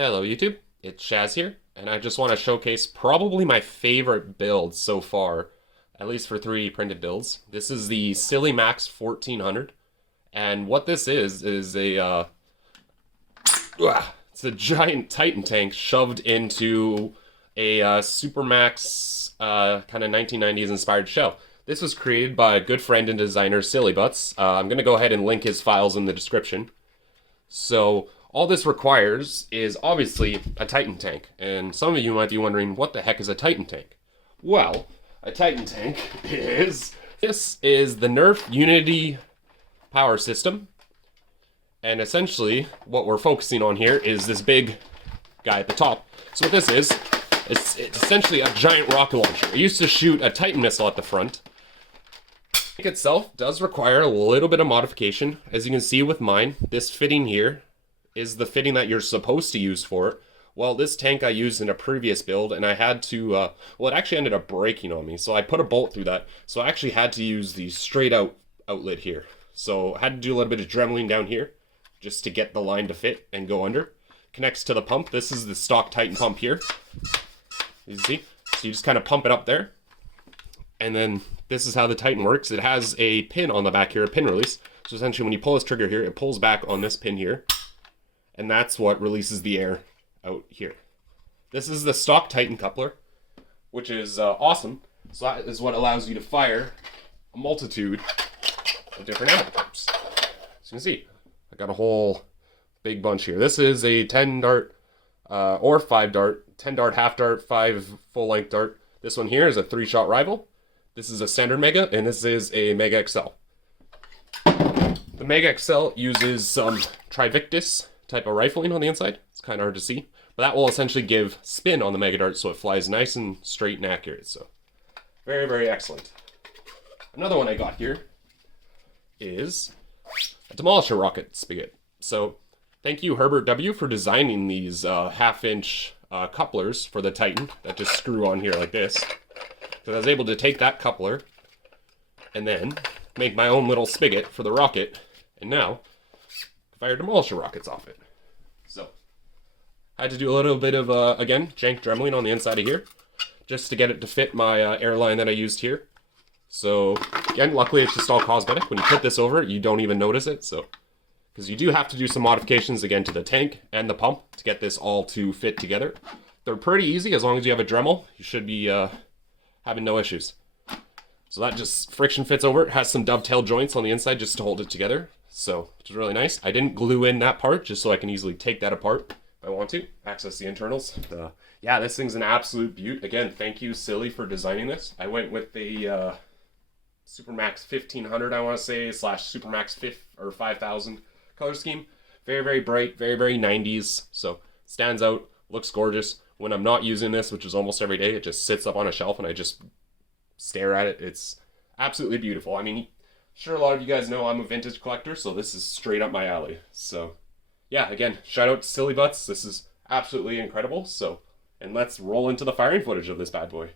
Hello YouTube, it's Shaz here, and I just want to showcase probably my favorite build so far, at least for 3D printed builds. This is the Sillymaxx 1400, and what this is it's a giant Titan tank shoved into a Supermax kind of 1990s inspired shell. This was created by a good friend and designer, Sillymaxx. I'm going to go ahead and link his files in the description. So all this requires is obviously a Titan tank, and some of you might be wondering, what the heck is a Titan tank? Well, a Titan tank this is the Nerf Unity power system, and essentially what we're focusing on here is this big guy at the top. So what this is, it's essentially a giant rocket launcher. It used to shoot a Titan missile at the front. The tank itself does require a little bit of modification. As you can see with mine, this fitting here is the fitting that you're supposed to use for it. Well, this tank I used in a previous build, and I had to, well, it actually ended up breaking on me, so I put a bolt through that. So I actually had to use the straight out outlet here. So I had to do a little bit of dremeling down here, just to get the line to fit and go under. Connects to the pump. This is the stock Titan pump here. You see? So you just kind of pump it up there. And then this is how the Titan works. It has a pin on the back here, a pin release. So essentially when you pull this trigger here, it pulls back on this pin here. And that's what releases the air out here. This is the stock Titan coupler, which is awesome. So that is what allows you to fire a multitude of different ammo types. As you can see, I got a whole big bunch here. This is a 10 dart or 5 dart, 10 dart, half dart, 5 full length dart. This one here is a 3-shot rival. This is a standard Mega, and this is a Mega XL. The Mega XL uses some Trivictus type of rifling on the inside. It's kind of hard to see, but that will essentially give spin on the Mega Dart so it flies nice and straight and accurate. So very, very excellent. Another one I got here is a Demolisher rocket spigot. So thank you, Herbert W., for designing these half-inch couplers for the Titan that just screw on here like this. So I was able to take that coupler and then make my own little spigot for the rocket, and now fire Demolisher rockets off it. So I had to do a little bit of, again, jank dremeling on the inside of here, just to get it to fit my airline that I used here. So again, luckily it's just all cosmetic. When you put this over, you don't even notice it. So, because you do have to do some modifications again to the tank and the pump to get this all to fit together. They're pretty easy as long as you have a Dremel. You should be having no issues. So that just friction fits over. It has some dovetail joints on the inside just to hold it together. So, which is really nice. I didn't glue in that part just so I can easily take that apart if I want to. Access the internals. Yeah, this thing's an absolute beaut. Again, thank you, Silly, for designing this. I went with the Supermaxx 1500, I want to say, / Supermaxx 5000 color scheme. Very, very bright, very, very 90s. So, stands out, looks gorgeous. When I'm not using this, which is almost every day, it just sits up on a shelf and I just stare at it. It's absolutely beautiful. I mean, sure, a lot of you guys know I'm a vintage collector, so this is straight up my alley. So, yeah, again, shout out to Silly Butts. This is absolutely incredible. So, and let's roll into the firing footage of this bad boy.